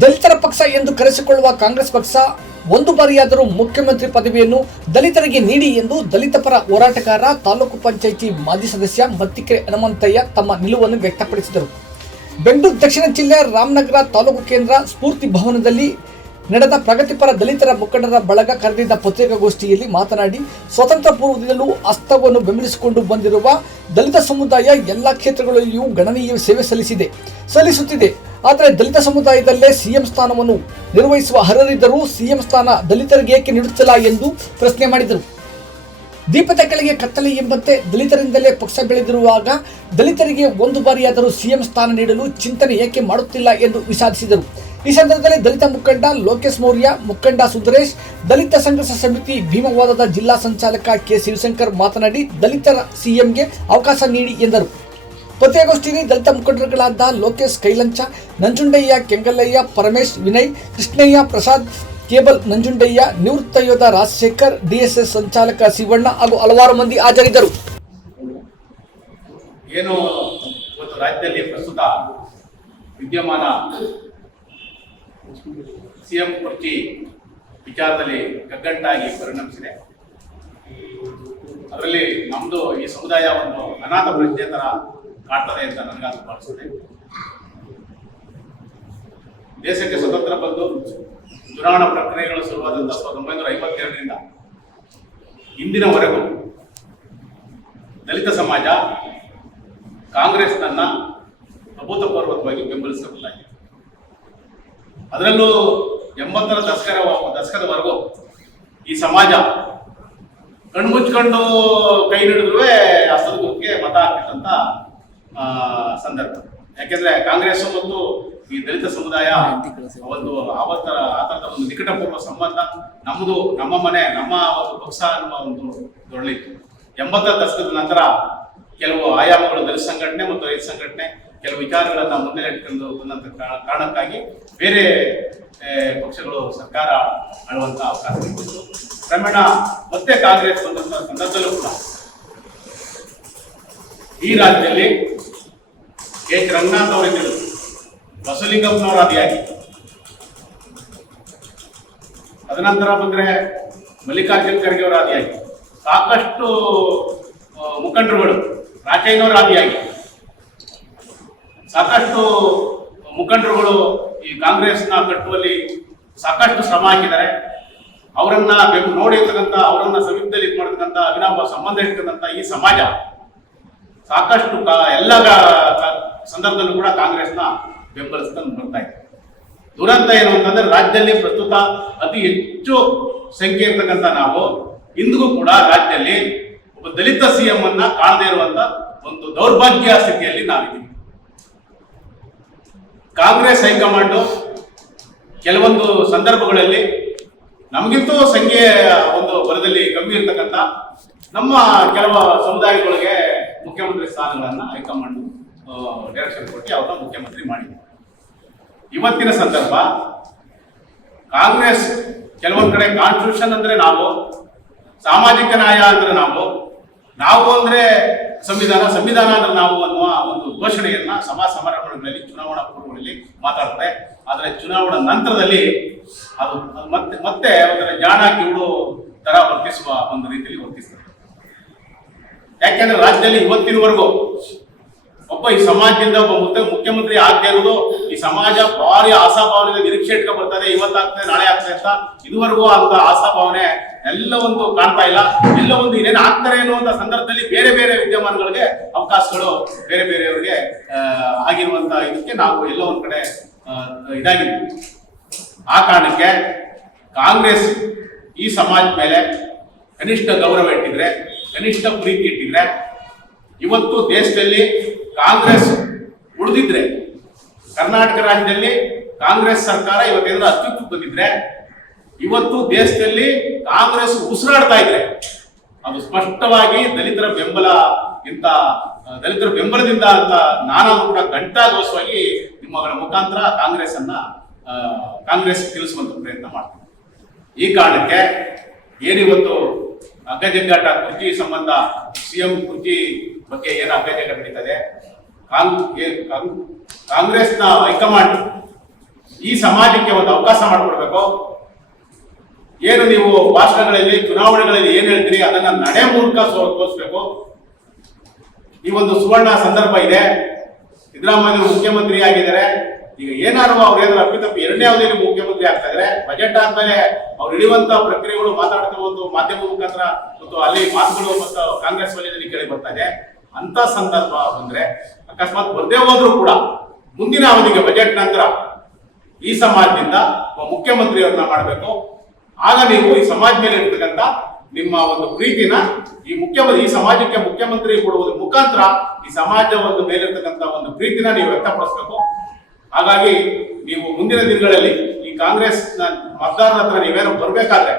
ದಲಿತರ ಪಕ್ಷ ಎಂದು ಕರೆಸಿಕೊಳ್ಳುವ ಕಾಂಗ್ರೆಸ್ ಪಕ್ಷ ಒಂದು ಬಾರಿಯಾದರೂ ಮುಖ್ಯಮಂತ್ರಿ ಪದವಿಯನ್ನು ದಲಿತರಿಗೆ ನೀಡಿ ಎಂದು ದಲಿತ ಪರ ಹೋರಾಟಗಾರ ತಾಲೂಕು ಪಂಚಾಯಿತಿ ಮಾಜಿ ಸದಸ್ಯ ಮತ್ತಿಕೆರೆ ಹನುಮಂತಯ್ಯ ತಮ್ಮ ನಿಲುವನ್ನು ವ್ಯಕ್ತಪಡಿಸಿದರು. ಬೆಂಗಳೂರು ದಕ್ಷಿಣ ಜಿಲ್ಲೆ ರಾಮನಗರ ತಾಲೂಕು ಕೇಂದ್ರ ಸ್ಫೂರ್ತಿ ಭವನದಲ್ಲಿ ನಡೆದ ಪ್ರಗತಿಪರ ದಲಿತರ ಮುಖಂಡರ ಬಳಗ ಕರೆದಿದ್ದ ಪತ್ರಿಕಾಗೋಷ್ಠಿಯಲ್ಲಿ ಮಾತನಾಡಿ, ಸ್ವತಂತ್ರ ಪೂರ್ವದಿಂದಲೂ ಹಸ್ತವನ್ನು ಬೆಂಬಲಿಸಿಕೊಂಡು ಬಂದಿರುವ ದಲಿತ ಸಮುದಾಯ ಎಲ್ಲ ಕ್ಷೇತ್ರಗಳಲ್ಲಿಯೂ ಗಣನೀಯ ಸೇವೆ ಸಲ್ಲಿಸುತ್ತಿದೆ. ಆದರೆ ದಲಿತ ಸಮುದಾಯದಲ್ಲೇ ಸಿಎಂ ಸ್ಥಾನವನ್ನು ನಿರ್ವಹಿಸುವ ಅರ್ಹರಿದ್ದರೂ ಸಿಎಂ ಸ್ಥಾನ ದಲಿತರಿಗೆ ಏಕೆ ನೀಡುತ್ತಿಲ್ಲ ಎಂದು ಪ್ರಶ್ನೆ ಮಾಡಿದರು. ದೀಪದ ಕೆಳಗೆ ಕತ್ತಲೆ ಎಂಬಂತೆ ದಲಿತರಿಂದಲೇ ಪಕ್ಷ ಬೆಳೆದಿರುವಾಗ ದಲಿತರಿಗೆ ಒಂದು ಬಾರಿಯಾದರೂ ಸಿಎಂ ಸ್ಥಾನ ನೀಡಲು ಚಿಂತನೆ ಏಕೆ ಮಾಡುತ್ತಿಲ್ಲ ಎಂದು ವಿಷಾದಿಸಿದರು. ಈ ಸಂದರ್ಭದಲ್ಲಿ ದಲಿತ ಮುಖಂಡ ಲೋಕೇಶ್ ಮೌರ್ಯ, ಮುಖಂಡ ಸುಂದರೇಶ್, ದಲಿತ ಸಂಘರ್ಷ ಸಮಿತಿ ಭೀಮವಾದದ ಜಿಲ್ಲಾ ಸಂಚಾಲಕ ಕೆ ಶಿವಶಂಕರ್ ಮಾತನಾಡಿ, ದಲಿತರ ಸಿಎಂಗೆ ಅವಕಾಶ ನೀಡಿ ಎಂದರು. ಪತ್ರಿಕಾಗೋಷ್ಠಿಯಲ್ಲಿ ದಲಿತ ಮುಖಂಡರುಗಳಾದ ಲೋಕೇಶ್ ಕೈಲಂಚ, ನಂಜುಂಡಯ್ಯ ಕೆಂಗಲ್ಲಯ್ಯ, ಪರಮೇಶ್, ವಿನಯ್, ಕೃಷ್ಣಯ್ಯ, ಪ್ರಸಾದ್, ಕೇಬಲ್ ನಂಜುಂಡಯ್ಯ, ನಿವೃತ್ತ ಯೋಧ ರಾಜಶೇಖರ್, ಡಿಎಸ್ಎಸ್ ಸಂಚಾಲಕ ಶಿವಣ್ಣ ಹಾಗೂ ಹಲವಾರು ಮಂದಿ ಹಾಜರಿದ್ದರು. ಏನು ಇವತ್ತು ರಾಜ್ಯದಲ್ಲಿ ಪ್ರಸ್ತುತ ವಿದ್ಯಮಾನ ಸಿಎಂ ಕುರ್ಚಿ ವಿಚಾರದಲ್ಲಿ ಕಗ್ಗಂಟಾಗಿ ಪರಿಣಮಿಸಿದೆ. ಅದರಲ್ಲಿ ನಮ್ಮದು ಈ ಸಮುದಾಯ ಒಂದು ಅನಾಥ ಪ್ರಜ್ಞೆ ತರ ಕಾಡ್ತದೆ ಅಂತ ನನಗಂತೂ ಭಾವಿಸಿದೆ. ದೇಶಕ್ಕೆ ಸ್ವತಂತ್ರ ಬಂದು ಚುನಾವಣಾ ಪ್ರಕ್ರಿಯೆಗಳು ಶುರುವಾದಂಥ 1952ರಿಂದ ಇಂದಿನವರೆಗೂ ದಲಿತ ಸಮಾಜ ಕಾಂಗ್ರೆಸ್ನನ್ನ ಅಭೂತಪೂರ್ವಕವಾಗಿ ಬೆಂಬಲಿಸಬಹುದಾಗಿದೆ. ಅದರಲ್ಲೂ 80ರ ದಶಕದವರೆಗೂ ಈ ಸಮಾಜ ಕಣ್ಮುಚ್ಕೊಂಡು ಕೈ ಹಿಡಿದ್ರೂ ಹಸ್ತದ ಗುರುತಿಗೆ ಮತ ಹಾಕ್ತಿದ್ದಂಥ ಸಂದರ್ಭ. ಯಾಕೆಂದ್ರೆ ಕಾಂಗ್ರೆಸ್ ಮತ್ತು ಈ ದಲಿತ ಸಮುದಾಯ ಒಂದು ಆತರದ ಒಂದು ನಿಕಟಪೂರ್ವ ಸಂಬಂಧ, ನಮ್ಮ ಮನೆ ನಮ್ಮ ಒಂದು ಪಕ್ಷ ಅನ್ನುವ ಒಂದು ದೊಡ್ಡಲಿತ್ತು. 80ರ ದಶಕದ ನಂತರ ಕೆಲವು ಆಯಾಮಗಳು ದಲಿತ ಸಂಘಟನೆ ಮತ್ತು ರೈತ ಸಂಘಟನೆ ಕೆಲವು ವಿಚಾರಗಳನ್ನ ಮುಂದೆ ಇಟ್ಕೊಂಡು ಬಂದಂತ ಕಾರಣಕ್ಕಾಗಿ ಬೇರೆ ಪಕ್ಷಗಳು ಸರ್ಕಾರ ಆಳುವಂತ ಅವಕಾಶ ಇತ್ತು. ಕ್ರಮೇಣ ಮತ್ತೆ ಕಾಂಗ್ರೆಸ್ ಬಂದಂತ ಸಂದರ್ಭದಲ್ಲೂ ಕೂಡ ಈ ರಾಜ್ಯದಲ್ಲಿ ಎಚ್ ರಂಗನಾಥ್ ಅವರಿದ್ದರು, ಬಸವಲಿಂಗಪ್ಪನವರ ಆದಿಯಾಗಿ, ತದನಂತರ ಬಂದ್ರೆ ಮಲ್ಲಿಕಾರ್ಜುನ್ ಖರ್ಗೆ ಅವರ ಆದಿಯಾಗಿ, ಸಾಕಷ್ಟು ಮುಖಂಡರುಗಳು ರಾಜಯ್ಯನವರ ಆದಿಯಾಗಿ ಸಾಕಷ್ಟು ಮುಖಂಡರುಗಳು ಈ ಕಾಂಗ್ರೆಸ್ನ ಕಟ್ಟುವಲ್ಲಿ ಸಾಕಷ್ಟು ಶ್ರಮ ಹಾಕಿದ್ದಾರೆ. ಅವರನ್ನ ನೋಡಿರ್ತಕ್ಕಂಥ, ಅವರನ್ನ ಸಮೀಪದಲ್ಲಿ ಮಾಡತಕ್ಕಂಥ, ಅವಿನಾಭಾವ ಸಂಬಂಧ ಇರ್ತಕ್ಕಂಥ ಈ ಸಮಾಜ ಸಾಕಷ್ಟು ಎಲ್ಲ ಸಂದರ್ಭದಲ್ಲೂ ಕೂಡ ಕಾಂಗ್ರೆಸ್ನ ಬೆಂಬಲಿಸ್ಕೊಂಡು ಬರ್ತಾ ಇದೆ. ದುರಂತ ಏನು ಅಂತಂದ್ರೆ, ರಾಜ್ಯದಲ್ಲಿ ಪ್ರಸ್ತುತ ಅತಿ ಹೆಚ್ಚು ಸಂಖ್ಯೆ ಇರ್ತಕ್ಕಂಥ ನಾವು ಇಂದಿಗೂ ಕೂಡ ರಾಜ್ಯದಲ್ಲಿ ಒಬ್ಬ ದಲಿತ ಸಿಎಂ ಅನ್ನ ಕಾಣದೇ ಇರುವಂತ ಒಂದು ದೌರ್ಭಾಗ್ಯ ಸ್ಥಿತಿಯಲ್ಲಿ ನಾವಿದ್ದೀವಿ. ಕಾಂಗ್ರೆಸ್ ಹೈಕಮಾಂಡ್ ಕೆಲವೊಂದು ಸಂದರ್ಭಗಳಲ್ಲಿ ನಮಗಿಂತೂ ಸಂಖ್ಯೆ ಒಂದು ಬಲದಲ್ಲಿ ಕಮ್ಮಿ ಇರ್ತಕ್ಕಂಥ ನಮ್ಮ ಕೆಲವು ಸಮುದಾಯಗಳಿಗೆ ಮುಖ್ಯಮಂತ್ರಿ ಸ್ಥಾನಗಳನ್ನ ಹೈಕಮಾಂಡ್ ಡೈರೆಕ್ಷನ್ ಕೊಟ್ಟು ಅವ್ರನ್ನ ಮುಖ್ಯಮಂತ್ರಿ ಮಾಡಿದೆ. ಇವತ್ತಿನ ಸಂದರ್ಭ ಕಾಂಗ್ರೆಸ್ ಕೆಲವೊಂದು ಕಡೆ ಕಾನ್ಸ್ಟಿಟ್ಯೂಷನ್ ಅಂದ್ರೆ ನಾವು, ಸಾಮಾಜಿಕ ನ್ಯಾಯ ಅಂದ್ರೆ ನಾವು ಅಂದ್ರೆ ಸಂವಿಧಾನ ಅಂದ್ರೆ ನಾವು ಅನ್ನುವ ಒಂದು ಘೋಷಣೆಯನ್ನ ಸಭಾ ಸಮಾರಂಭಗಳಲ್ಲಿ ಚುನಾವಣಾ ಪೂರ್ವಗಳಲ್ಲಿ ಮಾತಾಡ್ತಾರೆ. ಆದರೆ ಚುನಾವಣಾ ನಂತರದಲ್ಲಿ ಅದು ಮತ್ತೆ ಒಂಥರ ಜಾಣ ಕಿವುಡು ತರ ವರ್ತಿಸುವ ಒಂದು ರೀತಿಯಲ್ಲಿ ವರ್ತಿಸ್ತದೆ. ಯಾಕೆಂದ್ರೆ ರಾಜ್ಯದಲ್ಲಿ ಇವತ್ತಿನವರೆಗೂ ಒಬ್ಬ ಈ ಸಮಾಜದಿಂದ ಒಬ್ಬ ಮುಖ್ಯಮಂತ್ರಿ ಆಗದೆ ಇರೋದು ಈ ಸಮಾಜ ಭಾರಿ ಆಶಾಭಾವನೆ ನಿರೀಕ್ಷೆ ಇಟ್ಕೊಂಡು ಬರ್ತದೆ, ಇವತ್ತಾಗ್ತದೆ ನಾಳೆ ಆಗ್ತದೆ ಅಂತ. ಇದುವರೆಗೂ ಅಂತ ಆಶಾಭಾವನೆ ಎಲ್ಲ ಒಂದು ಕಾಣ್ತಾ ಇಲ್ಲ. ಎಲ್ಲ ಒಂದು ಇನ್ನೇನು ಆಗ್ತಾರೆ ಅನ್ನುವಂತ ಸಂದರ್ಭದಲ್ಲಿ ಬೇರೆ ಬೇರೆ ವಿದ್ಯಮಾನಗಳಿಗೆ ಅವಕಾಶಗಳು ಬೇರೆ ಬೇರೆಯವರಿಗೆ ಆಗಿರುವಂತ ಇದಕ್ಕೆ ನಾವು ಎಲ್ಲ ಒಂದ್ ಕಡೆ ಇದಾಗಿದ್ವಿ. ಆ ಕಾರಣಕ್ಕೆ ಕಾಂಗ್ರೆಸ್ ಈ ಸಮಾಜದ ಮೇಲೆ ಕನಿಷ್ಠ ಗೌರವ ಇಟ್ಟಿದ್ರೆ, ಕನಿಷ್ಠ ಪ್ರೀತಿ ಇಟ್ಟಿದ್ರೆ, ಇವತ್ತು ದೇಶದಲ್ಲಿ ಕಾಂಗ್ರೆಸ್ ಉಳಿದಿದ್ರೆ, ಕರ್ನಾಟಕ ರಾಜ್ಯದಲ್ಲಿ ಕಾಂಗ್ರೆಸ್ ಸರ್ಕಾರ ಇವತ್ತೇನಾದ್ರೂ ಅಸ್ತಿತ್ವಕ್ಕೆ ಬಂದಿದ್ರೆ, ಇವತ್ತು ದೇಶದಲ್ಲಿ ಕಾಂಗ್ರೆಸ್ ಉಸಿರಾಡ್ತಾ ಇದ್ರೆ ಅದು ಸ್ಪಷ್ಟವಾಗಿ ದಲಿತರ ಬೆಂಬಲದಿಂದ ಅಂತ ನಾನು ಕೂಡ ಘಂಟಾಘೋಷವಾಗಿ ನಿಮ್ಮಗಳ ಮುಖಾಂತರ ಕಾಂಗ್ರೆಸ್ ತಿಳಿಸುವಂತ ಪ್ರಯತ್ನ ಮಾಡ್ತೀನಿ. ಈ ಕಾರಣಕ್ಕೆ ಏನಿವತ್ತು ಅಗ್ಗಜಗ್ಗಾಟ ಕುರ್ಚಿ ಸಂಬಂಧ, ಸಿಎಂ ಕುರ್ಚಿ ಬಗ್ಗೆ ಏನು ಅಗ್ಗಜಗ್ಗಾಟ ನಡೀತದೆ, ಕಾಂಗ್ರೆಸ್ನ ಹೈಕಮಾಂಡ್ ಈ ಸಮಾಜಕ್ಕೆ ಒಂದು ಅವಕಾಶ ಮಾಡಿಕೊಡ್ಬೇಕು. ಏನು ನೀವು ಭಾಷಣಗಳಲ್ಲಿ ಚುನಾವಣೆಗಳಲ್ಲಿ ಏನ್ ಹೇಳ್ತೀರಿ ಅದನ್ನ ನಡೆ ಮೂಲಕ ತೋರಿಸ್ಬೇಕು. ಈ ಒಂದು ಸುವರ್ಣ ಸಂದರ್ಭ ಇದೆ. ಸಿದ್ದರಾಮಯ್ಯ ಮುಖ್ಯಮಂತ್ರಿ ಆಗಿದ್ದಾರೆ. ಈಗ ಏನಾದ್ರು ಅವ್ರು ಏನಾದ್ರು ಅಪ್ಪಿತಪ್ಪಿ ಎರಡನೇ ಅವಧಿಯಲ್ಲಿ ಮುಖ್ಯಮಂತ್ರಿ ಆಗ್ತಾ ಇದ್ರೆ ಬಜೆಟ್ ಆದ್ಮೇಲೆ ಅವ್ರು ಹಿಡಿಯುವಂತ ಪ್ರಕ್ರಿಯೆಗಳು ಮಾತಾಡ್ತಾ ಒಂದು ಮಾಧ್ಯಮ ಮುಖಾಂತರ ಮತ್ತು ಅಲ್ಲಿ ಮಾತುಗಳು ಮತ್ತು ಕಾಂಗ್ರೆಸ್ ವಲಯದಲ್ಲಿ ಕೇಳಿ ಬರ್ತಾ ಇದೆ. ಅಂತ ಸಂದರ್ಭ ಬಂದ್ರೆ ಅಕಸ್ಮಾತ್ ಬರ್ದೇ ಹೋದ್ರು ಕೂಡ ಮುಂದಿನ ಅವಧಿಗೆ ಬಜೆಟ್ ನಂತರ ಈ ಸಮಾಜದಿಂದ ಮುಖ್ಯಮಂತ್ರಿಯವ್ರನ್ನ ಮಾಡಬೇಕು. ಆಗ ನೀವು ಈ ಸಮಾಜ ಮೇಲೆ ಇರ್ತಕ್ಕಂಥ ನಿಮ್ಮ ಒಂದು ಪ್ರೀತಿನ ಈ ಸಮಾಜಕ್ಕೆ ಮುಖ್ಯಮಂತ್ರಿ ಕೊಡುವುದರ ಮುಖಾಂತರ ಈ ಸಮಾಜ ಒಂದು ಮೇಲಿರ್ತಕ್ಕಂಥ ಒಂದು ಪ್ರೀತಿನ ನೀವು ವ್ಯಕ್ತಪಡಿಸಬೇಕು. ಹಾಗಾಗಿ ನೀವು ಮುಂದಿನ ದಿನಗಳಲ್ಲಿ ಈ ಕಾಂಗ್ರೆಸ್ ಮತದಾರರ ಹತ್ರ ನೀವೇನೋ ಬರ್ಬೇಕಾದ್ರೆ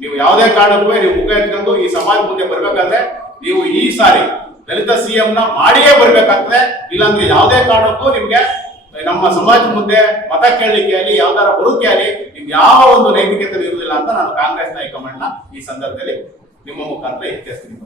ನೀವು ಯಾವುದೇ ಕಾರಣಕ್ಕೂ ನೀವು ಮುಖ ಎತ್ಕೊಂಡು ಈ ಸಮಾಜ ಮುಂದೆ ಬರ್ಬೇಕಾದ್ರೆ ನೀವು ಈ ಸಾರಿ ದಲಿತ ಸಿಎಂ ನ ಮಾಡಿಯೇ ಬರ್ಬೇಕಾಗ್ತದೆ. ಇಲ್ಲಾಂದ್ರೆ ಯಾವುದೇ ಕಾರಣಕ್ಕೂ ನಿಮ್ಗೆ ನಮ್ಮ ಸಮಾಜ ಮುಂದೆ ಮತ ಕೇಳಲಿಕ್ಕೆ ಆಗಲಿ ಯಾವ್ದಾರ ಬರೋಕೆ ಆಗಲಿ ನಿಮ್ಗೆ ಯಾವ ಒಂದು ನೈತಿಕತೆ ಇರುವುದಿಲ್ಲ ಅಂತ ನಾನು ಕಾಂಗ್ರೆಸ್ ಹೈಕಮಾಂಡ್ ನ ಈ ಸಂದರ್ಭದಲ್ಲಿ ನಿಮ್ಮ ಮುಖಾಂತರ ಎಚ್ಚರಿಸ್ತೀನಿ.